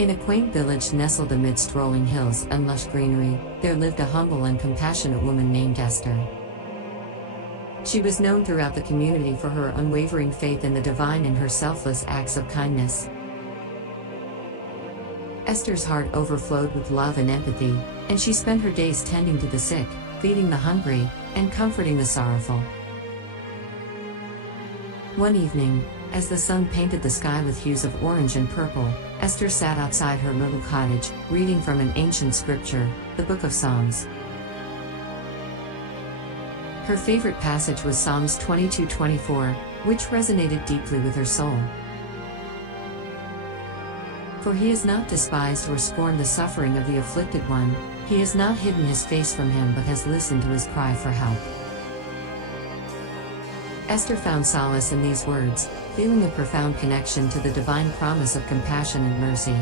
In a quaint village nestled amidst rolling hills and lush greenery, there lived a humble and compassionate woman named Esther. She was known throughout the community for her unwavering faith in the divine and her selfless acts of kindness. Esther's heart overflowed with love and empathy, and she spent her days tending to the sick, feeding the hungry, and comforting the sorrowful. One evening, as the sun painted the sky with hues of orange and purple, Esther sat outside her little cottage, reading from an ancient scripture, the Book of Psalms. Her favorite passage was Psalms 22:24, which resonated deeply with her soul. For he has not despised or scorned the suffering of the afflicted one, he has not hidden his face from him but has listened to his cry for help. Esther found solace in these words, feeling a profound connection to the divine promise of compassion and mercy.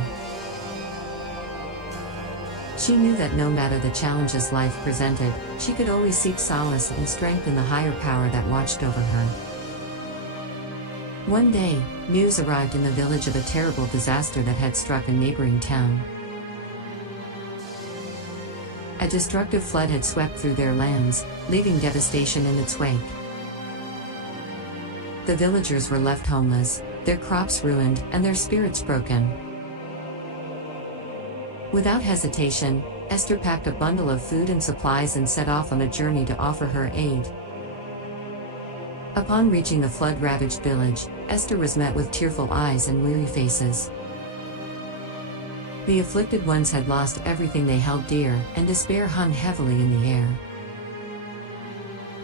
She knew that no matter the challenges life presented, she could always seek solace and strength in the higher power that watched over her. One day, news arrived in the village of a terrible disaster that had struck a neighboring town. A destructive flood had swept through their lands, leaving devastation in its wake. The villagers were left homeless, their crops ruined, and their spirits broken. Without hesitation, Esther packed a bundle of food and supplies and set off on a journey to offer her aid. Upon reaching the flood-ravaged village, Esther was met with tearful eyes and weary faces. The afflicted ones had lost everything they held dear, and despair hung heavily in the air.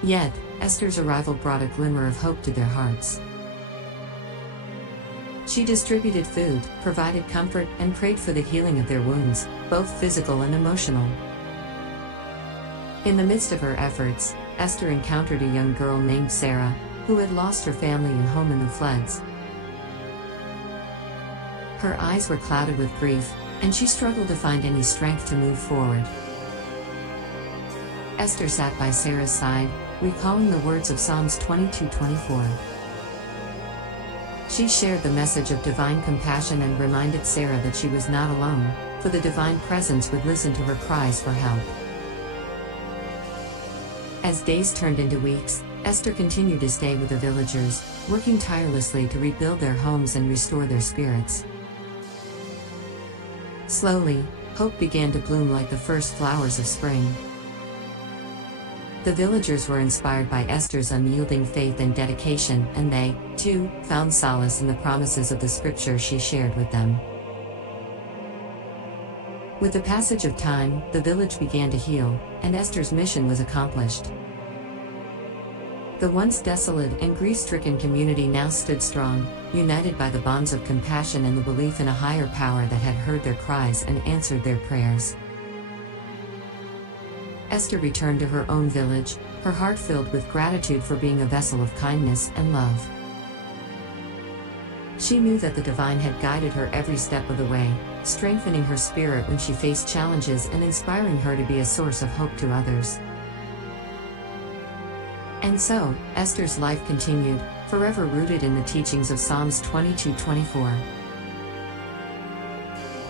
Yet, Esther's arrival brought a glimmer of hope to their hearts. She distributed food, provided comfort, and prayed for the healing of their wounds, both physical and emotional. In the midst of her efforts, Esther encountered a young girl named Sarah, who had lost her family and home in the floods. Her eyes were clouded with grief, and she struggled to find any strength to move forward. Esther sat by Sarah's side, recalling the words of Psalms 22:24. She shared the message of divine compassion and reminded Sarah that she was not alone, for the divine presence would listen to her cries for help. As days turned into weeks, Esther continued to stay with the villagers, working tirelessly to rebuild their homes and restore their spirits. Slowly, hope began to bloom like the first flowers of spring. The villagers were inspired by Esther's unyielding faith and dedication, and they, too, found solace in the promises of the scripture she shared with them. With the passage of time, the village began to heal, and Esther's mission was accomplished. The once desolate and grief-stricken community now stood strong, united by the bonds of compassion and the belief in a higher power that had heard their cries and answered their prayers. Esther returned to her own village, her heart filled with gratitude for being a vessel of kindness and love. She knew that the divine had guided her every step of the way, strengthening her spirit when she faced challenges and inspiring her to be a source of hope to others. And so, Esther's life continued, forever rooted in the teachings of Psalms 22:24.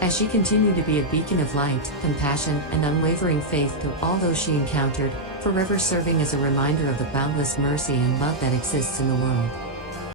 As she continued to be a beacon of light, compassion, and unwavering faith to all those she encountered, forever serving as a reminder of the boundless mercy and love that exists in the world.